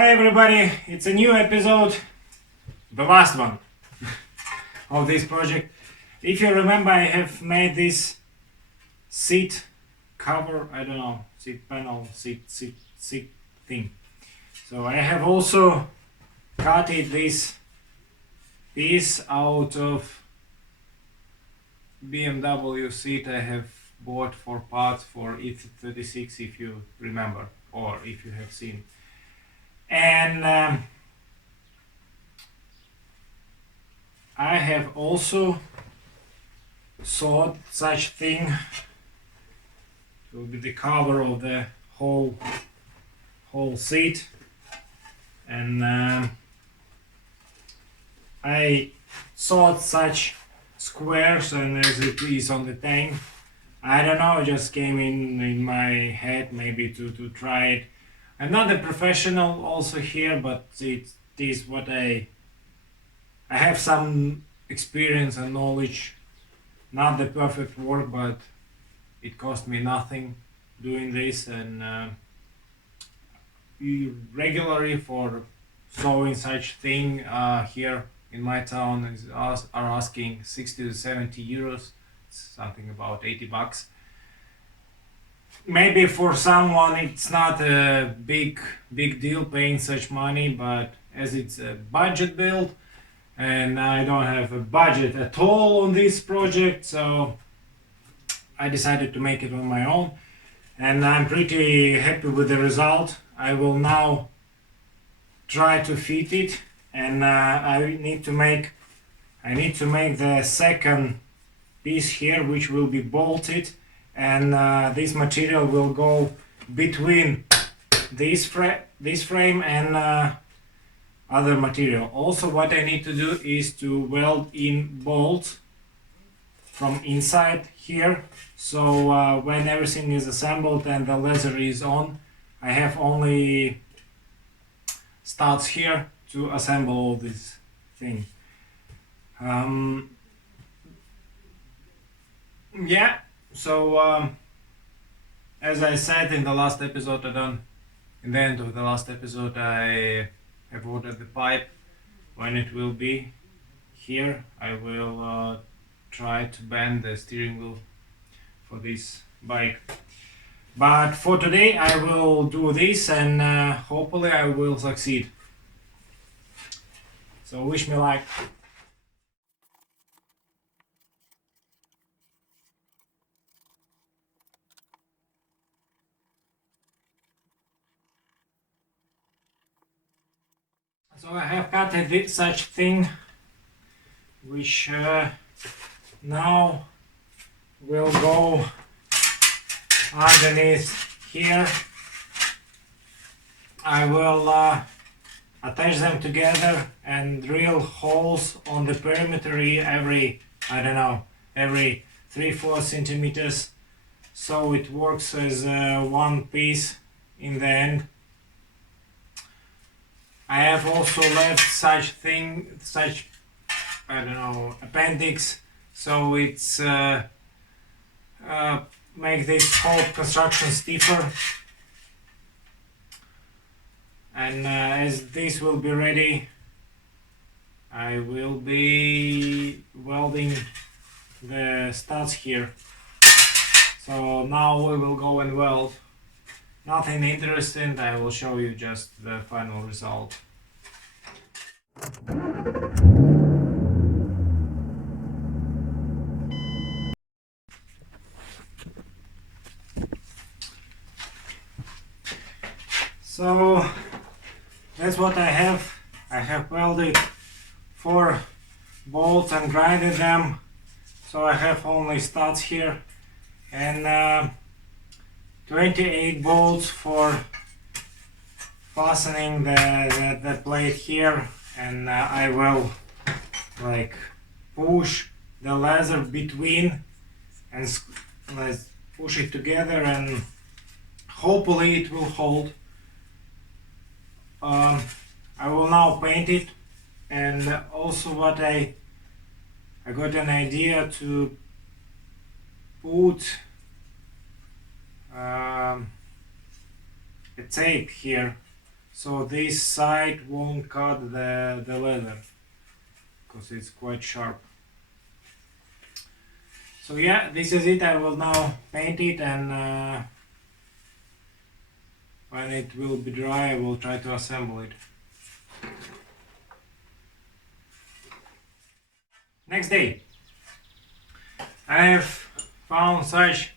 Hi everybody, it's a new episode, the last one of this project. If you remember, I have made this seat cover, I don't know, seat panel, seat thing. So I have also cut this piece out of BMW seat I have bought for parts for E36, if you remember or if you have seen. And I have also sewed such thing. It will be the cover of the whole seat, and I sewed such squares, and as it is on the tank, I don't know, it just came in my head maybe to try it. I'm not a professional also here, but it is what I have some experience and knowledge. Not the perfect work, but it cost me nothing doing this, and regularly for sewing such thing here in my town are asking 60 to 70 euros, something about 80 bucks. Maybe for someone it's not a big deal paying such money, but as it's a budget build and I don't have a budget at all on this project, so I decided to make it on my own, and I'm pretty happy with the result. I will now try to fit it, and I need to make the second piece here, which will be bolted, and this material will go between this frame and other material. Also, what I need to do is to weld in bolts from inside here, so when everything is assembled and the leather is on, I have only studs here to assemble all this thing. Yeah, so as I said in the last episode, in the end of the last episode, I have ordered the pipe. When it will be here, I will try to bend the steering wheel for this bike. But for today I will do this, and hopefully I will succeed. So wish me luck. So I have cut such thing, which now will go underneath here. I will attach them together and drill holes on the perimeter every, I don't know, every 3-4 centimeters, so it works as one piece in the end. I have also left such I don't know, appendix, so it's make this whole construction stiffer. And as this will be ready, I will be welding the studs here. So now we will go and weld. Nothing interesting, I will show you just the final result. So that's what I have. I have welded 4 bolts and grinded them, so I have only studs here, and 28 bolts for fastening the plate here, and I will like push the leather between and let's push it together, and hopefully it will hold. I will now paint it, and also what I got an idea to put a tape here, so this side won't cut the leather because it's quite sharp. So yeah, this is it. I will now paint it, and when it will be dry I will try to assemble it. Next day, I have found such,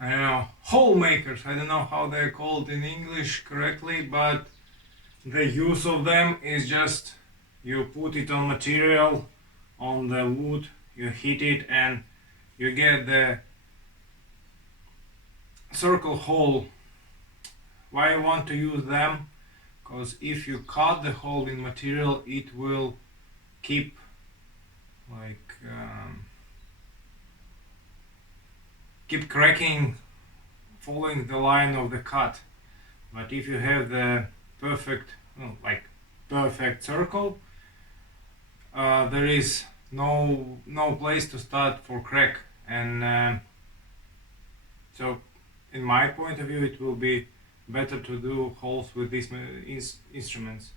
I don't know, hole makers. I don't know how they're called in English correctly, but the use of them is just you put it on material, on the wood, you hit it, and you get the circle hole. Why I want to use them? Because if you cut the hole in material, it will keep keep cracking following the line of the cut. But if you have the perfect perfect circle, there is no place to start for crack, and so in my point of view it will be better to do holes with these instruments.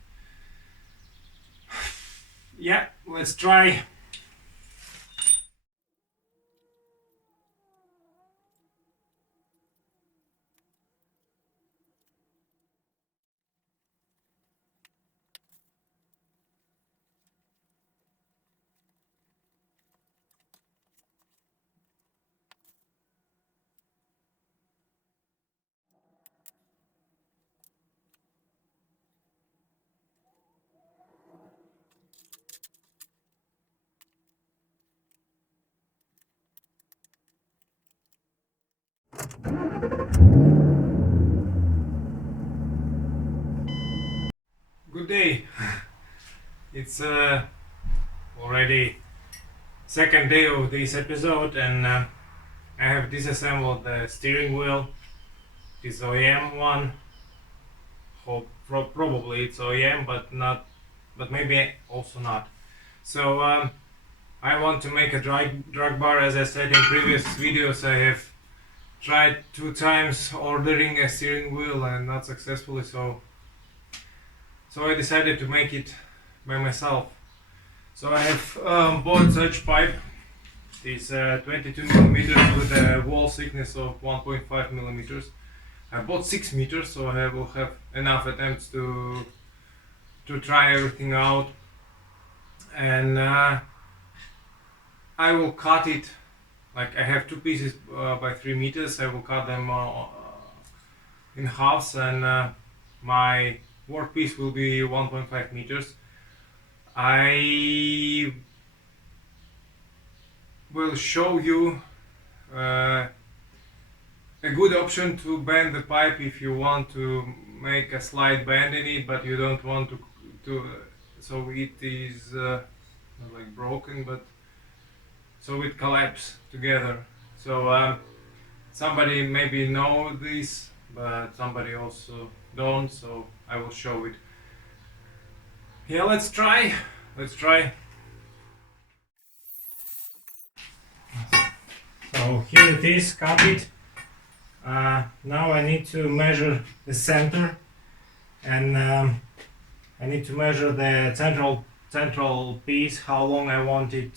Yeah, let's try. Good day. It's already second day of this episode, and I have disassembled the steering wheel. This OEM one. Probably it's OEM, but maybe also not. So I want to make a drag bar. As I said in previous videos, I have tried 2 times ordering a steering wheel and not successfully, so I decided to make it by myself. So I have bought such pipe. It's 22 millimeters with a wall thickness of 1.5 millimeters. I bought 6 meters, so I will have enough attempts to try everything out, and I will cut it. Like, I have 2 pieces by 3 meters. I will cut them in halves, and my workpiece will be 1.5 meters. I will show you a good option to bend the pipe if you want to make a slight bend in it, but you don't want to so it is not like broken, but so it collapses together. So somebody maybe know this, but somebody also don't, so I will show it. Yeah, let's try. So here it is, cut it. Now I need to measure the center, and I need to measure the central piece, how long I want it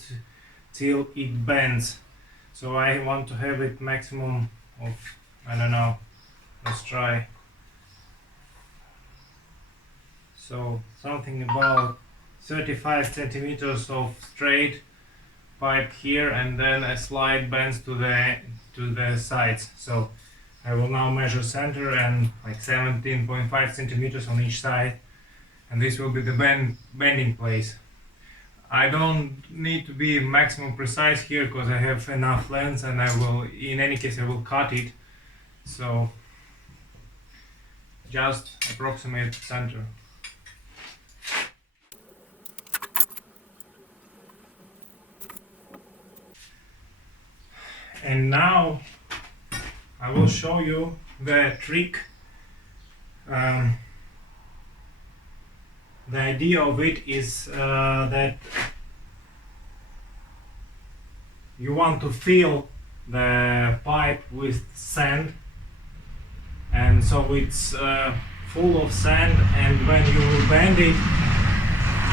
till it bends. So I want to have it maximum of, I don't know, let's try. So something about 35 centimeters of straight pipe here, and then a slight bends to the sides. So I will now measure center and like 17.5 centimeters on each side, and this will be the bending place. I don't need to be maximum precise here because I have enough length, and I will, in any case, I will cut it. So just approximate center. And now I will show you the trick. The idea of it is that you want to fill the pipe with sand, and so it's full of sand, and when you will bend it,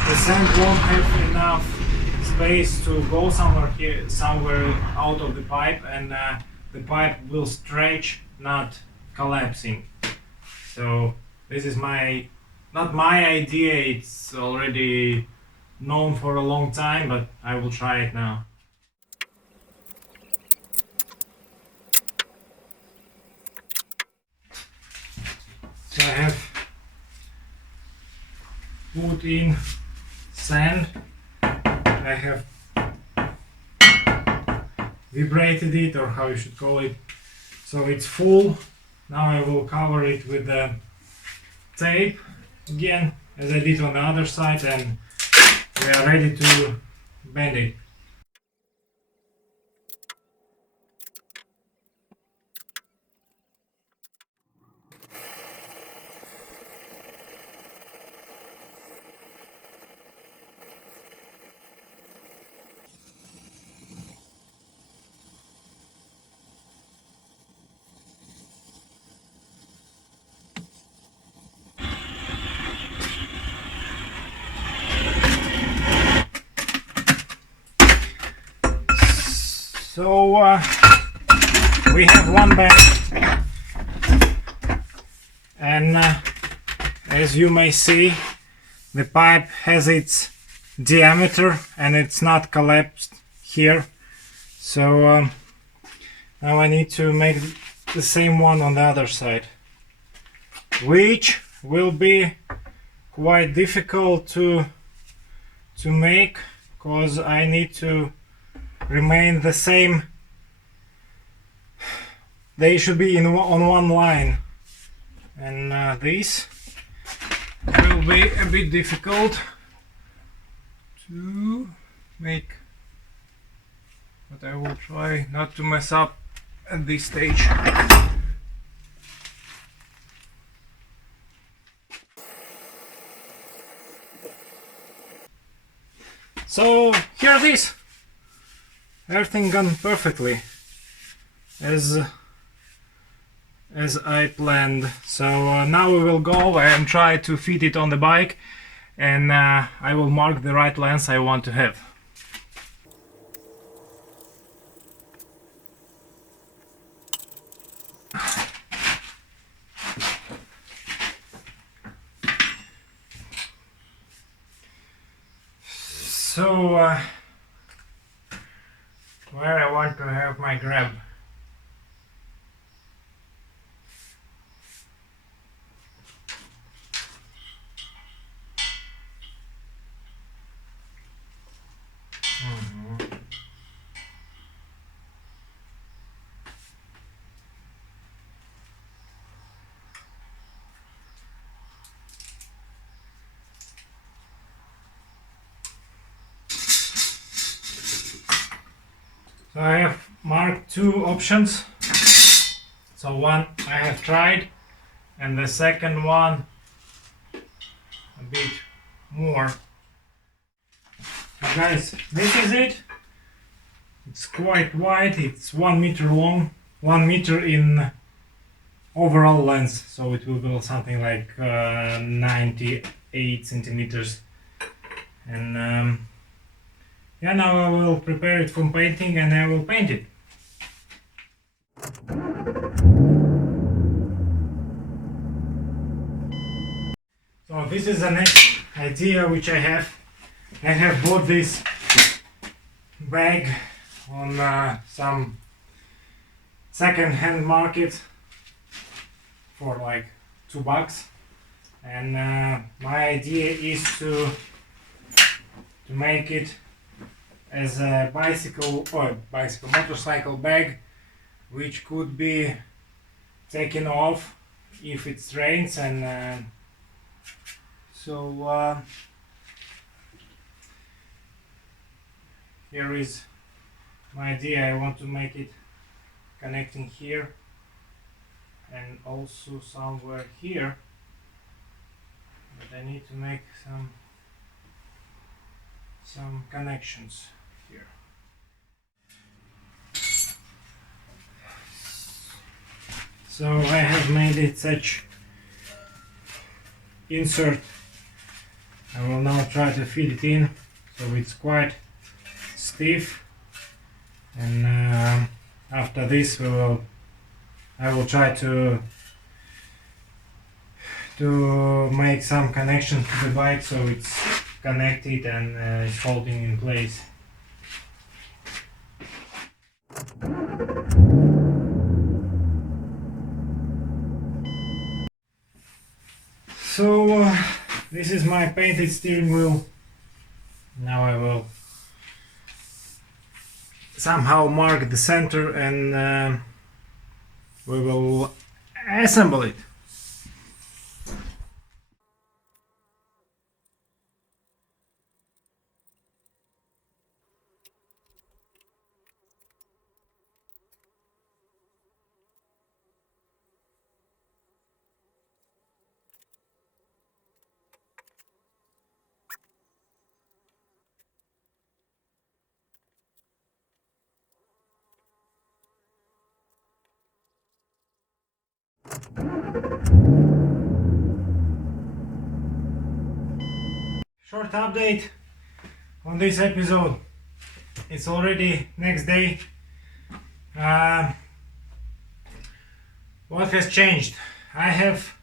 the sand won't have enough space to go somewhere out of the pipe, and the pipe will stretch, not collapsing. So this is not my idea, it's already known for a long time, but I will try it now. So I have put in sand, I have vibrated it, or how you should call it, so it's full. Now I will cover it with the tape again, as I did on the other side, and we are ready to bend it. So we have one bend, and as you may see, the pipe has its diameter and it's not collapsed here. So now I need to make the same one on the other side, which will be quite difficult to make, because I need to remain the same. They should be on one line, and this will be a bit difficult to make, but I will try not to mess up at this stage. So here it is. Everything gone perfectly as I planned. So now we will go and try to fit it on the bike, and I will mark the right length I want to have. So where I want to have my grab. So I have marked two options. So one I have tried, and the second one a bit more. So guys, this is it. It's quite wide, it's 1 meter long, 1 meter in overall length, so it will be something like 98 centimeters. And yeah, now I will prepare it for painting, and I will paint it. So this is the next idea which I have. I have bought this bag on some second-hand market for like $2, and my idea is to make it as a motorcycle bag, which could be taken off if it rains, and so here is my idea. I want to make it connecting here and also somewhere here, but I need to make some connections here. So I have made it such insert. I will now try to fit it in, so it's quite stiff, and after this I will try to make some connection to the bike so it's connected and it's holding in place. So this is my painted steering wheel. Now I will somehow mark the center and we will assemble it. Short update on this episode. It's already next day. What has changed? I have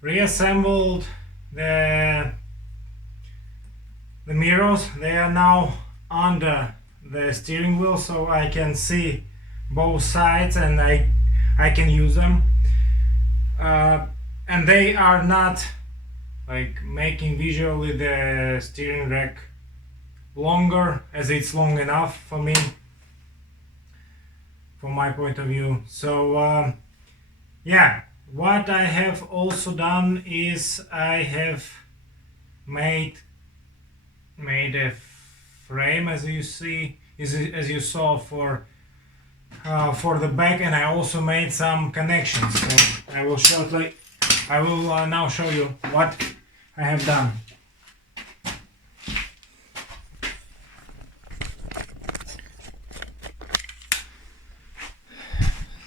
reassembled the mirrors. They are now under the steering wheel, so I can see both sides and I can use them. And they are not like making visually the steering rack longer, as it's long enough for me, from my point of view. So yeah, what I have also done is I have made a frame, as you see, as you saw, for the back, and I also made some connections. So I will now show you what I have done.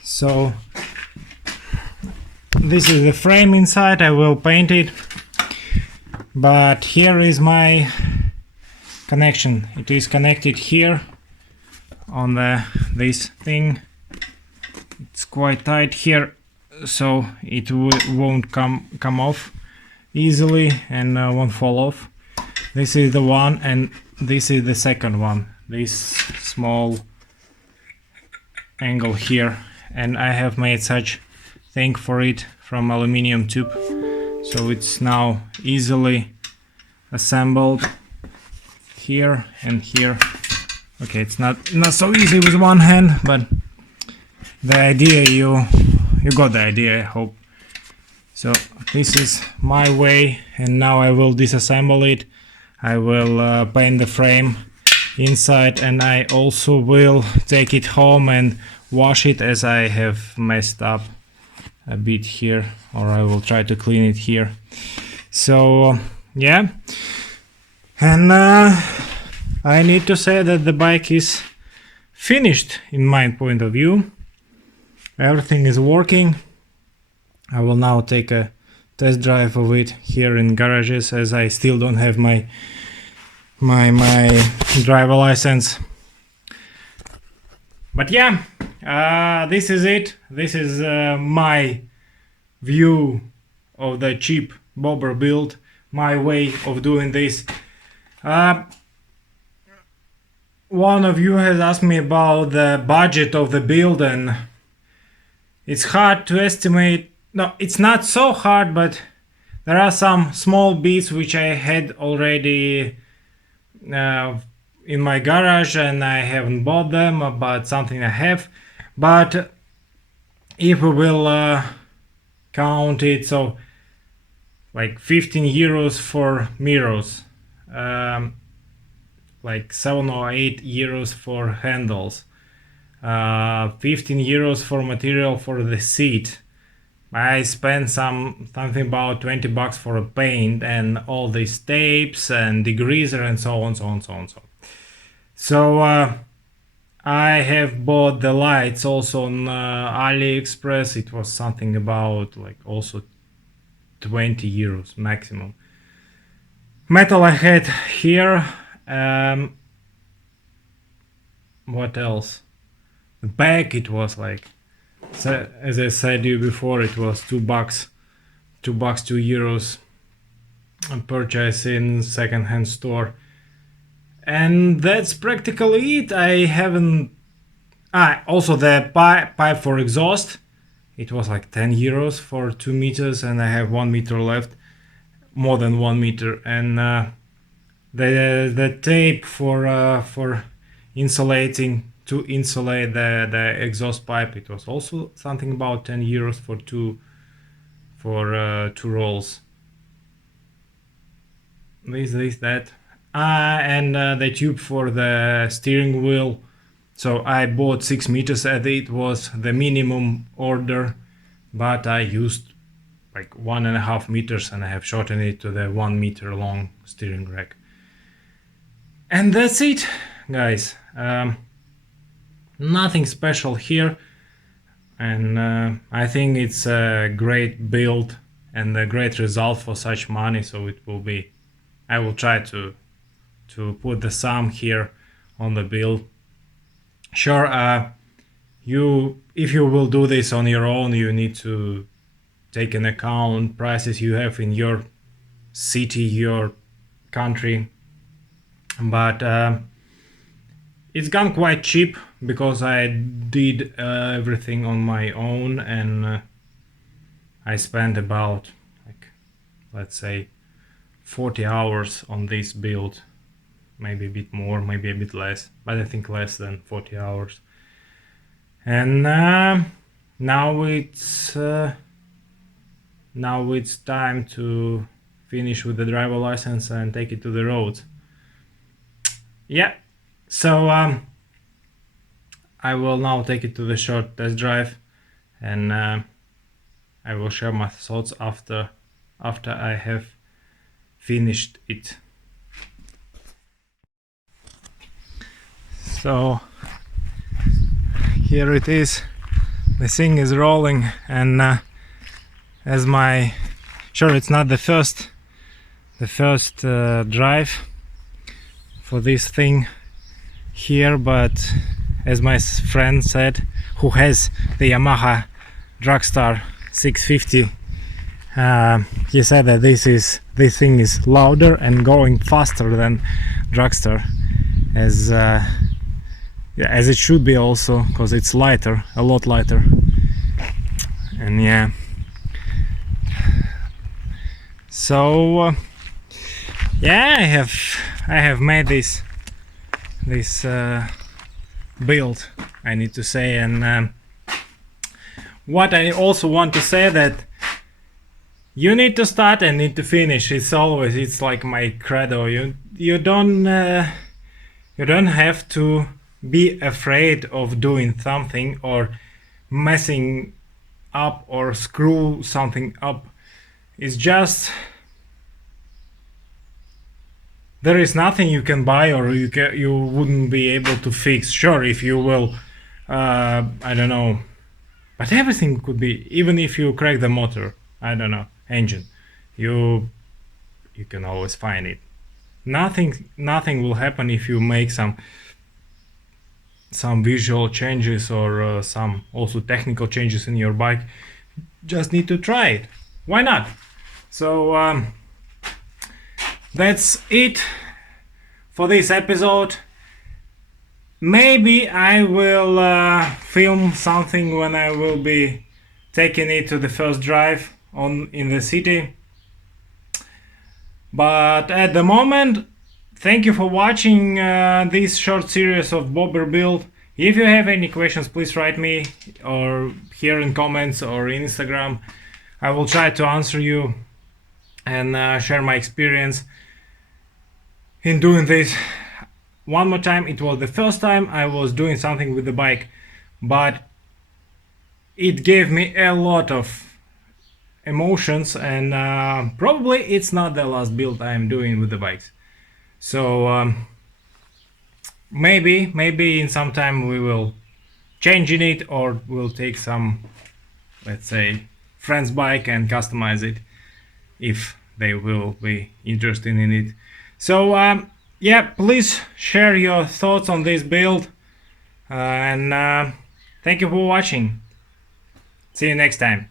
So this is the frame inside. I will paint it, but here is my connection. It is connected here on this thing. It's quite tight here, so it won't come off easily and won't fall off. This is the one, and this is the second one, this small angle here, and I have made such thing for it from aluminium tube, so it's now easily assembled here and here. Okay, it's not so easy with one hand, but the idea, you got the idea, I hope. So this is my way, and now I will disassemble it. I will paint the frame inside, and I also will take it home and wash it, as I have messed up a bit here, or I will try to clean it here. So yeah, and I need to say that the bike is finished in my point of view. Everything is working. I will now take a test drive of it here in garages, as I still don't have my driver license. But yeah, this is it. This is my view of the cheap bobber build, my way of doing this. One of you has asked me about the budget of the build, and it's hard to estimate. No, it's not so hard, but there are some small bits which I had already in my garage, and I haven't bought them, but something I have. But if we will count it, so like 15 euros for mirrors, like 7 or 8 euros for handles, 15 euros for material for the seat. I spent something about 20 bucks for a paint and all these tapes and degreaser and so on. So I have bought the lights also on AliExpress. It was something about like also 20 euros maximum. Metal I had here. What else? The bag, it was like, so, as I said you before, it was $2, €2 purchase in second-hand store, and that's practically it. I haven't. Also the pipe for exhaust. It was like 10 euros for 2 meters, and I have 1 meter left, more than 1 meter, and the tape for insulating to insulate the exhaust pipe. It was also something about 10 euros for two rolls. This that, and the tube for the steering wheel. So I bought 6 meters, and it was the minimum order, but I used like 1.5 meters, and I have shortened it to the 1 meter long steering rack. And that's it, guys. Nothing special here, and I think it's a great build and a great result for such money. So it will be. I will try to put the sum here on the bill. Sure, if you will do this on your own, you need to take into account prices you have in your city, your country. But it's gone quite cheap because I did everything on my own, and I spent about, like, let's say 40 hours on this build. Maybe a bit more, maybe a bit less, but I think less than 40 hours. And now it's time to finish with the driver license and take it to the roads. Yeah, so I will now take it to the short test drive, and I will share my thoughts after I have finished it. So here it is. The thing is rolling, and sure, it's not the first drive for this thing here, but as my friend said, who has the Yamaha Dragstar 650, he said that this thing is louder and going faster than Dragstar, as it should be also, because it's lighter, a lot lighter. And yeah, so yeah, I have made this build, I need to say. And what I also want to say, that you need to start and need to finish. It's like my credo. You don't have to be afraid of doing something or messing up or screw something up. It's just, there is nothing you can buy or you wouldn't be able to fix. Sure, if you will, I don't know, but everything could be. Even if you crack the motor, I don't know, engine, you can always find it. Nothing will happen if you make some visual changes or some also technical changes in your bike. Just need to try it. Why not? So that's it for this episode. Maybe I will film something when I will be taking it to the first drive in the city. But at the moment, thank you for watching this short series of bobber build. If you have any questions, please write me or here in comments or in Instagram. I will try to answer you and share my experience in doing this. One more time, it was the first time I was doing something with the bike, but it gave me a lot of emotions, and probably it's not the last build I am doing with the bikes. So maybe in some time we will change it, or we'll take some, let's say, friend's bike and customize it. if they will be interested in it. So yeah, please share your thoughts on this build, and thank you for watching. See you next time.